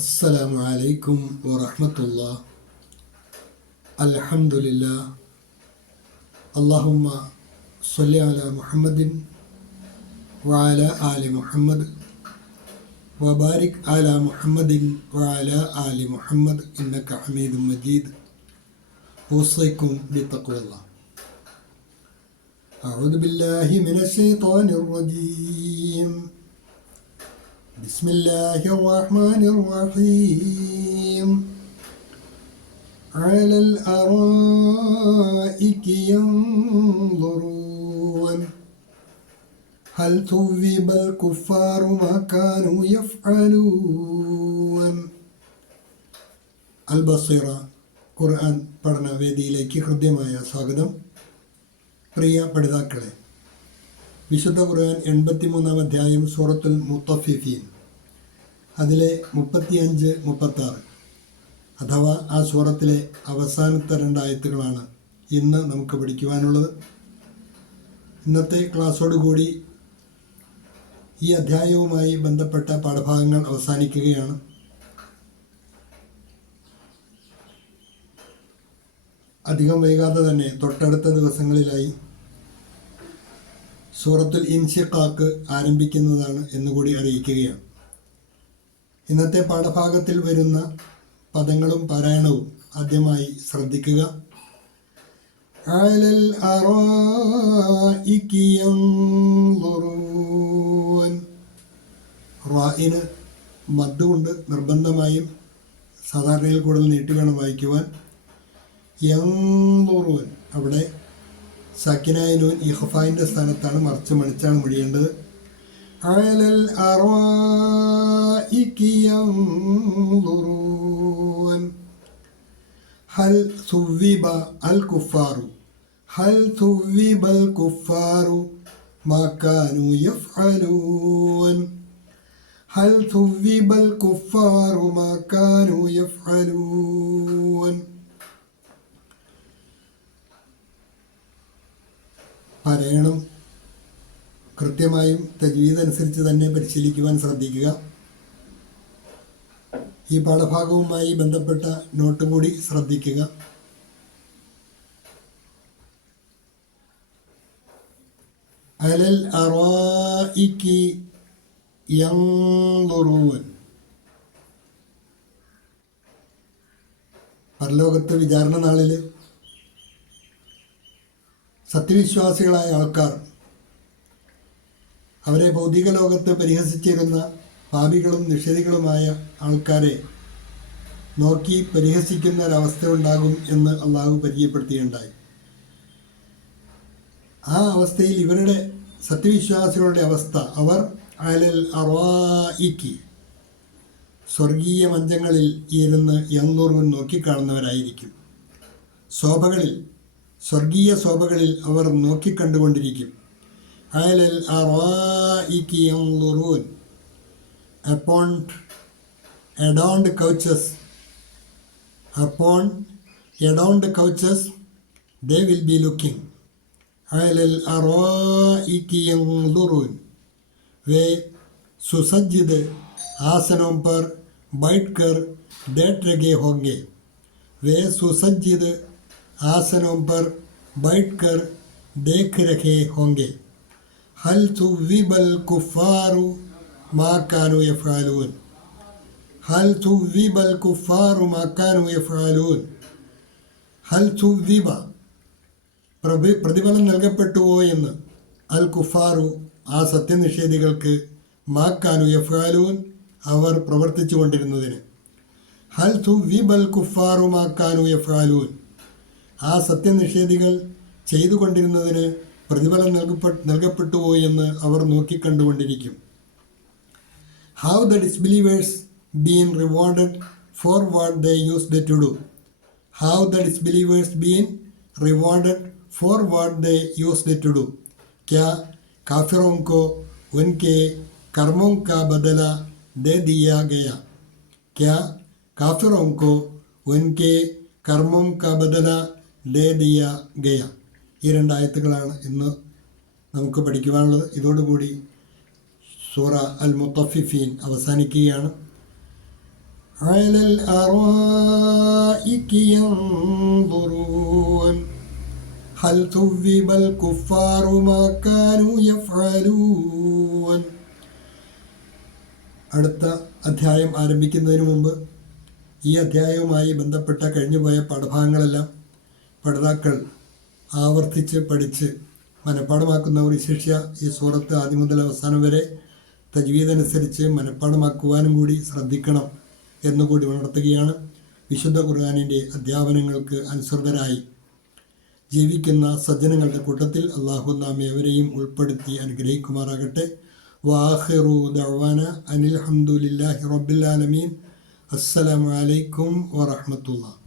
السلام عليكم ورحمة الله. الحمد لله. اللهم صل على محمد وعلى آل محمد وبارك على محمد وعلى آل محمد إنك حميد مجيد. أوصيكم بتقوى الله. أعوذ بالله من الشيطان الرجيم. بسم الله الرحمن الرحيم. على الأرائك ينظرون هل ثوب الكفار ما كانوا يفعلون. അൽബസീറ ഖുർആൻ പഠനവേദിയിലേക്ക് ഹൃദ്യമായ സ്വാഗതം. പ്രിയ പഠിതാക്കളെ, വിശുദ്ധ ഖുർആൻ 83-ാം അധ്യായം സൂറത്തുൽ മുത്തഫിഫീൻ, അതിലെ 35-36 അഥവാ ആ സൂറത്തിലെ അവസാനത്തെ 2 ആയത്തുകളാണ് ഇന്ന് നമുക്ക് പഠിക്കുവാനുള്ളത്. ഇന്നത്തെ ക്ലാസ്സോടുകൂടി ഈ അധ്യായവുമായി ബന്ധപ്പെട്ട പാഠഭാഗങ്ങൾ അവസാനിക്കുകയാണ്. അധികം വൈകാതെ തന്നെ തൊട്ടടുത്ത ദിവസങ്ങളിലായി സൂറത്തുൽ ഇൻഷിഖാഖ് ആരംഭിക്കുന്നതാണ് എന്നുകൂടി അറിയിക്കുകയാണ്. ഇന്നത്തെ പാഠഭാഗത്തിൽ വരുന്ന പദങ്ങളും പാരായണവും ആദ്യമായി ശ്രദ്ധിക്കുക. അലൽ അറായികി യൻദുറൂൻ. റായിന് മദ് കൊണ്ട് നിർബന്ധമായും സാധാരണയിൽ കൂടുതൽ നീട്ടി വേണം വായിക്കുവാൻ. യൻദുറൂൻ അവിടെ സക്കിനായ നൂൻ ഇഖ്ഫായിൻ്റെ സ്ഥാനത്താണ്, മറിച്ച് മണിച്ചാണ് മൊഴിയേണ്ടത്. അലൽ അറായികി യൻദുറൂൻ ഹൽ സുവ്വിബ അൽ കുഫാറു ഹൽ സുവ്വിബൽ കുഫാറു മാ കാനൂ യഫ്അലൂൻ ഹൽ സുവ്വിബൽ കുഫാറു മാ കാനൂ യഫ്അലൂൻ. പാരായണം കൃത്യമായും തജ്വീദ് അനുസരിച്ച് തന്നെ പരിശീലിക്കുവാൻ ശ്രദ്ധിക്കുക. ഈ പാഠഭാഗവുമായി ബന്ധപ്പെട്ട നോട്ട് കൂടി ശ്രദ്ധിക്കുക. അലൽ അറായികി യൻദുറൂൻ. പരലോകത്ത് വിചാരണ നാളിൽ സത്യവിശ്വാസികളായ ആൾക്കാർ അവരെ ഭൗതിക ലോകത്ത് പരിഹസിച്ചിരുന്ന പാപികളും നിഷേധികളുമായ ആൾക്കാരെ നോക്കി പരിഹസിക്കുന്ന ഒരവസ്ഥ ഉണ്ടാകും എന്ന് അള്ളാഹു പരിചയപ്പെടുത്തുകയുണ്ടായി. ആ അവസ്ഥയിൽ ഇവരുടെ സത്യവിശ്വാസികളുടെ അവസ്ഥ, അവർ അലൽ അറായികി സ്വർഗീയ മഞ്ചങ്ങളിൽ ഇരുന്ന് യൻദുറൂൻ നോക്കിക്കാണുന്നവരായിരിക്കും. ശോഭകളിൽ, സ്വർഗീയ ശോഭകളിൽ അവർ നോക്കിക്കണ്ടുകൊണ്ടിരിക്കും. അലൽ അറായികി യൻദുറൂൻ. Upon adorned couches they will be looking. Alal araiki yanzurun. वे सुसज्जित आसनों पर बैठकर देख रहे होंगे. वे सुसज्जित आसनों पर बैठकर देख रहे होंगे. हल सुव्विबल कुफ्फारु മാ കാനൂ യഫ്അലൂൻ ഹൽ സുവ്വിബൽ കുഫാറു മാ കാനൂ യഫ്അലൂൻ. ഹൽ സുവ്വിബ പ്രതിഫലം നൽകപ്പെട്ടുവോ എന്ന് അൽ കുഫാറു ആ സത്യനിഷേധികൾക്ക് മാ കാനൂ യഫ്അലൂൻ അവർ പ്രവർത്തിച്ചു കൊണ്ടിരുന്നതിന്. ഹൽ സുവ്വിബൽ കുഫാറു മാ കാനൂ യഫ്അലൂൻ ആ സത്യനിഷേധികൾ ചെയ്തുകൊണ്ടിരുന്നതിന് പ്രതിഫലം നൽകപ്പെട്ടുവോ എന്ന് അവർ നോക്കിക്കണ്ടുകൊണ്ടിരിക്കും. How the disbelievers been rewarded for what they used to do. How the disbelievers been rewarded for what they used to do. क्या काफिरों को उनके कर्मों का बदला दे दिया गया. क्या काफिरों को उनके कर्मों का बदला दे दिया गया. ഈ 2 ആയത്തുകളാണ് ഇന്ന് നമുക്ക് പഠിക്കുവാനുള്ളത്. ഇതോടുകൂടി സൂറ അൽ മുത്തഫിഫീൻ അവസാനിക്കുകയാണ്. على الأرائك ينظرون هل ثوب الكفار ما كانوا يفعلون. അടുത്ത അധ്യായം ആരംഭിക്കുന്നതിന് മുമ്പ് ഈ അധ്യായവുമായി ബന്ധപ്പെട്ട കഴിഞ്ഞുപോയ പാഠഭാഗങ്ങളെല്ലാം പഠിതാക്കൾ ആവർത്തിച്ച് പഠിച്ച് മനഃപ്പാഠമാക്കുന്നവർ വിശേഷ്യ ഈ സൂറത്ത് ആദ്യം മുതൽ അവസാനം വരെ തജ്വീദനുസരിച്ച് മനഃപ്പാഠമാക്കുവാനും കൂടി ശ്രദ്ധിക്കണം എന്നുകൂടി ഉണർത്തുകയാണ്. വിശുദ്ധ ഖുർആനിൻ്റെ അധ്യാപനങ്ങൾക്ക് അനുസൃതരായി ജീവിക്കുന്ന സജ്ജനങ്ങളുടെ കൂട്ടത്തിൽ അള്ളാഹു നാം ഏവരെയും ഉൾപ്പെടുത്തി അനുഗ്രഹിക്കുമാറാകട്ടെ. വാഖിറു ദഅ്വാന അനിൽ ഹംദുലില്ലാഹി റബ്ബിൽ ആലമീൻ. അസ്സലാമു അലൈക്കും വറഹ്മത്തുള്ളാഹി.